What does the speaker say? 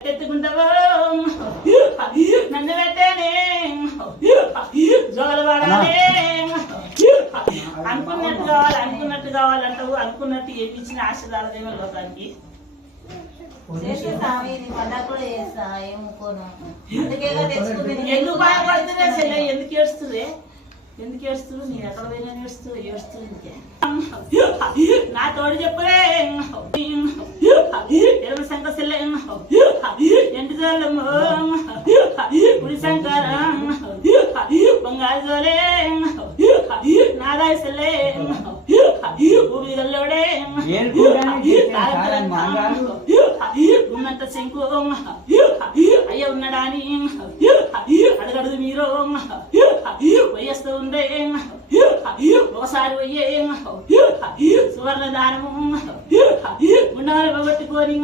ఎత్తుకుంటావో నన్ను పెట్టేనే జోగలు పడాలి అనుకున్నట్టు కావాలంటావు. అనుకున్నట్టు ఏపించిన ఆశదాలదేమో లోకానికి ఎందుకు బాధపడుతుందే చెల్లె? ఎందుకు ఏడుస్తుంది? నేను ఎక్కడ పోయినా ఏడుస్తుంది ఇంకే నా తోడు చెప్పులే ఎరువు శంక చెల్లె ఎంటి జోళ్ళము గుడి శంకరం బంగారు జోలే నాదాయి చెల్లె భూమి గల్లోడే ఉన్నంత శంకు అయ్య ఉన్నాడాని అడగడుగు మీరు వయస్సు ఉందే ఒకసారి పోయే సువర్ణ దానము ఉండాలి పోగొట్టుకొని